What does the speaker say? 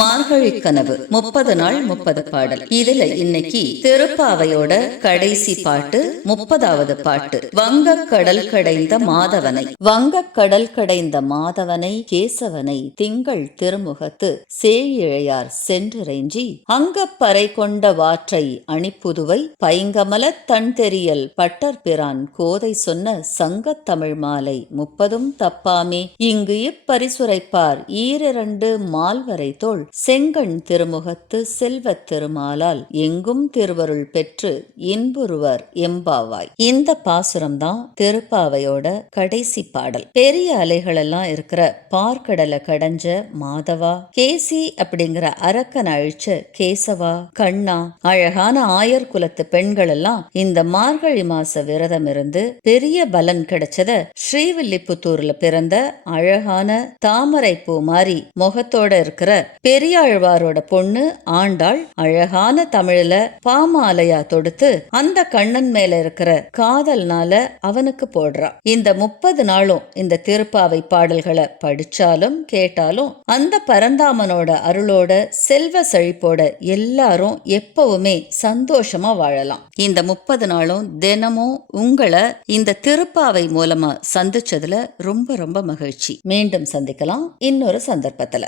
மார்கழி கனவு 30 நாள் 30 பாடல். இதுல இன்னைக்கு திருப்பாவையோட கடைசி பாட்டு 30வது பாட்டு. வங்கக் கடல் கடைந்த மாதவனை. வங்கக் கடல் கடைந்த மாதவனை கேசவனை திங்கள் திருமுகத்து சேயிழையார் சென்றிறைஞ்சி அங்கப்பறை கொண்ட வாற்றை அணிப்புதுவை பைங்கமலத் தன் தெரியல் பட்டர்பிரான் கோதை சொன்ன சங்கத் தமிழ் மாலை 30ம் தப்பாமே இங்கு இப்பரிசுரைப்பார் ஈரிரண்டு மால்வரை தோள் செங்கண் திருமுகத்து செல்வத் திருமாலால் எங்கும் திருவருள் பெற்று இன்புறுவர் எம்பாவாய். இந்த பாசுரம் தான் திருப்பாவையோட கடைசி பாடல். பெரிய அலைகள் எல்லாம் இருக்கிற பார்க்கடலை கடைஞ்ச மாதவா, கேசி அப்படிங்கிற அரக்கன் அழிச்ச கேசவா, கண்ணா, அழகான ஆயர் குலத்து பெண்கள் எல்லாம் இந்த மார்கழி மாச விரதம் இருந்து பெரிய பலன் கிடைச்சத ஸ்ரீவில்லிபுத்தூர்ல பிறந்த அழகான தாமரை பூ மாதிரி முகத்தோட இருக்கிற பெரியாழ்வாரோட பொண்ணு ஆண்டாள் அழகான தமிழ்ல பாமாலையா தொடுத்து அந்த கண்ணன் மேல இருக்கிற காதல்னால அவனுக்கு போடுறா. இந்த 30 நாளும் இந்த திருப்பாவை பாடல்களை படிச்சாலும் கேட்டாலும் அந்த பரந்தாமனோட அருளோட செல்வ செழிப்போட எல்லாரும் எப்பவுமே சந்தோஷமா வாழலாம். இந்த 30 நாளும் தினமும் உங்களை இந்த திருப்பாவை மூலமா சந்திச்சதுல ரொம்ப ரொம்ப மகிழ்ச்சி. மீண்டும் சந்திக்கலாம் இன்னொரு சந்தர்ப்பத்துல.